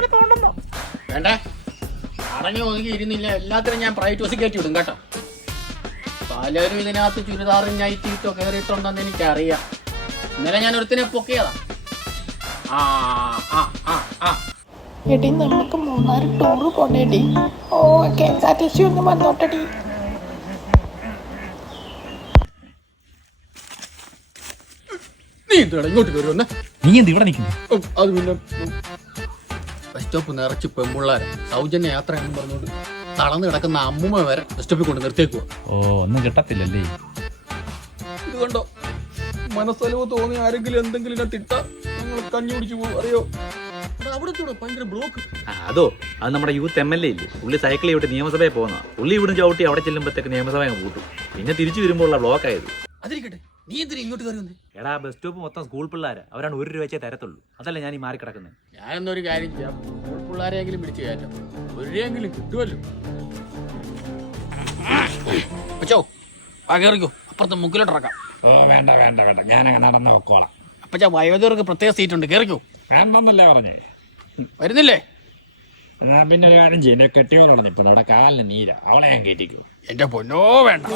ഇങ്ങനെ തോന്നുന്നു. വേണ്ടേ, അടങ്ങി ഒതുങ്ങി ഇരുന്നില്ല. എല്ലാത്തിനും ഞാൻ പ്രൈവറ്റ് ബസ് കയറ്റി വിടും കേട്ടോ. പലരും ഇതിനകത്ത് ചുരിദാറും നൈറ്റിട്ടോ കയറിയിട്ടുണ്ടെന്ന് എനിക്കറിയാം. ഇന്നലെ ഞാൻ ഒരുത്തിനെ പൊക്കിയതാ. എടി നമുക്ക് മൂന്നാർ ടൂറ് പോണേടി. ഓ KSRTC ഒന്ന് വന്നോട്ടടി. നീ എന്താണ് ഇങ്ങോട്ട് കയറി വന്നേ? നീ എന്ത് ഇവിടെ നിൽക്കുന്നു? അത് പിന്നെ ബസ് സ്റ്റോപ്പ് നിറച്ച് പെമ്പിള്ളാരെ സൗജന്യ യാത്ര എന്ന് പറഞ്ഞുകൊണ്ട് തളർന്നു കിടക്കുന്ന അമ്മുമ്മ വരെ ബസ് സ്റ്റോപ്പിൽ കൊണ്ട് നിർത്തിയേക്കുവാ. ഓ, ഒന്നും കിട്ടത്തില്ലല്ലേ? ഇത് കണ്ടോ, മനസ്സലവ് തോന്നി ആരെങ്കിലും എന്തെങ്കിലും തിട്ട ഞങ്ങൾ കഞ്ഞി കുടിച്ചു പോകും. അറിയോ, അവിടെ ഭയങ്കര ബ്ലോക്ക്. അതോ, അത് നമ്മുടെ യൂത്ത് MLA ഇല്ലേ, പുള്ളി സൈക്കിൾ ചവിട്ടി നിയമസഭയിൽ പോകുന്ന. പുള്ളി ഇവിടും ചവിട്ടി അവിടെ ചെല്ലുമ്പോഴത്തേക്ക് നിയമസഭ അങ്ങ് പൂട്ടും. പിന്നെ തിരിച്ചു വരുമ്പോൾ ബ്ലോക്ക് ആയത്. അതിരിക്കട്ടെ, നീ എന്തിനാ ഇങ്ങോട്ട് കയറി വന്നേ? എടാ, ബസ് സ്റ്റോപ്പ് മൊത്തം സ്കൂൾ പിള്ളേര്, അവരാണ് 1 രൂപ വെച്ചേ തരത്തുള്ളൂ. അതല്ല ഞാൻ ഈ മാറി കിടക്കുന്നത്. ഞാനെന്നൊരു കാര്യം ചെയ്യാം, പിള്ളേരെങ്കിലും പിടിച്ചു കയറ്റാം. 1 രൂപയെങ്കിലും കിട്ടുമല്ലോ. അച്ചോ, കയറിക്കോ, അപ്പുറത്ത് മുക്കിലോട്ടിറക്കാം. ഓ വേണ്ട വേണ്ട വേണ്ട, ഞാനങ്ങ് നടന്ന് വെക്കോളാം. അപ്പച്ചാ, വയോധികർക്ക് പ്രത്യേക സീറ്റ് ഉണ്ട്, കയറിക്കോ. വേണ്ടെന്നല്ലേ പറഞ്ഞേ? വരുന്നില്ലേ? എന്നാ പിന്നെ ഒരു കാര്യം ചെയ്യും, എൻ്റെ കെട്ടിയോളാണ് ഇപ്പോൾ അവിടെ കാലിന് നീര, അവളെ ഞാൻ കയറ്റിക്കോ. എന്റെ പൊന്നോ വേണ്ട.